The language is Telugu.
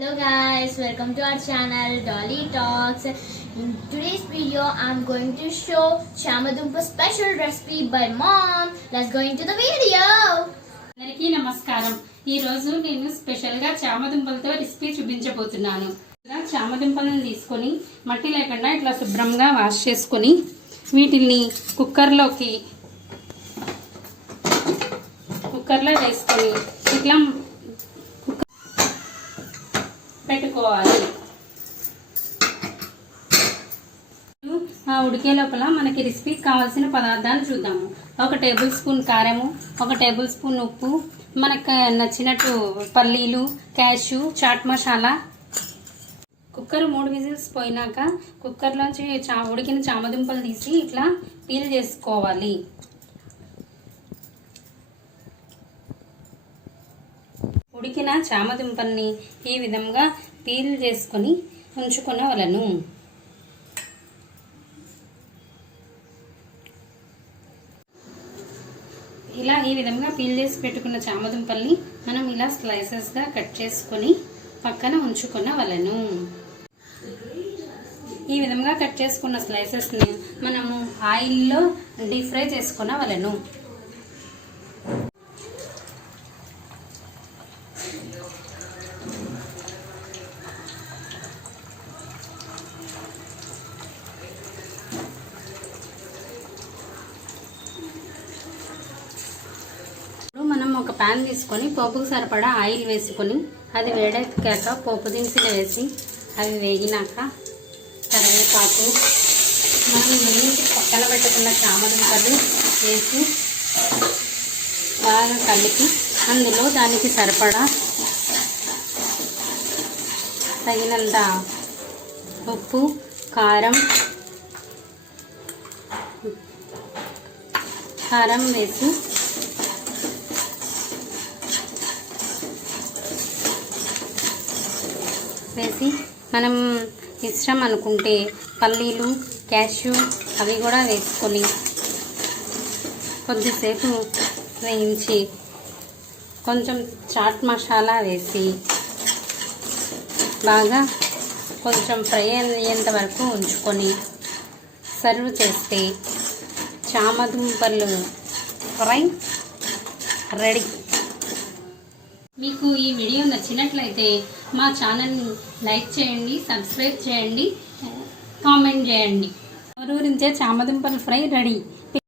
Hello guys, welcome to our channel Dolly Talks. In today's video, I'm going to show Chamadumpa special recipe by mom. Let's go into the video. అందరికీ నమస్కారం. ఈ రోజు నేను స్పెషల్ గా చామదుంపలతో రెసిపీ చూపించబోతున్నాను. చామదుంపలను తీసుకొని మట్టి లేకుండా ఇట్లా శుభ్రంగా వాష్ చేసుకొని వీటిని కుక్కర్లో వేసుకొని ఇట్లా పెట్టుకోవాలి. ఉడికే లోపల మనకి రెసిపీకి కావాల్సిన పదార్థాలు చూద్దాము. 1 టేబుల్ స్పూన్ కారము, 1 టేబుల్ స్పూన్ ఉప్పు, మనకు నచ్చినట్టు పల్లీలు, cashew, chaat masala. Cooker 3 whistles పోయినాక కుక్కర్లోంచి ఉడికిన చామదుంపలు తీసి ఇట్లా పీల్ చేసుకోవాలి. ఉడికిన చామదుంపల్ని ఈ విధంగా పీల్ చేసుకొని ఉంచుకొనవలెను. ఇలా ఈ విధంగా పీల్ చేసి పెట్టుకున్న చామదుంపల్ని మనం ఇలా స్లైసెస్గా కట్ చేసుకొని పక్కన ఉంచుకొనవలెను. ఈ విధంగా కట్ చేసుకున్న స్లైసెస్ని మనము ఆయిల్లో డీప్ ఫ్రై చేసుకొనవలెను. మనం ఒక ప్యాన్ తీసుకొని పోపుకు సరిపడా ఆయిల్ వేసుకొని అది వేడెక్కాక పోపు దినుసులు వేసి అవి వేగినాక కరివేపాకు, మనం వేయించి పక్కన పెట్టుకున్న చామదుంపలు వేసి బాగా కలిపి అందులో దానికి సరిపడా తగినంత ఉప్పు, కారం వేసి మనం ఇష్టం అనుకుంటే పల్లీలు, క్యాష్యూ అవి కూడా వేసుకొని కొద్దిసేపు వేయించి కొంచెం చాట్ మసాలా వేసి బాగా కొంచెం ఫ్రై అయ్యేంత వరకు ఉంచుకొని సర్వ్ చేస్తే చామదుంపలు ఫ్రై రెడీ. మీకు ఈ వీడియో నచ్చినట్లయితే మా ఛానల్ని లైక్ చేయండి, సబ్స్క్రైబ్ చేయండి, కామెంట్ చేయండి. ఊరించే చామదుంపల ఫ్రై రెడీ.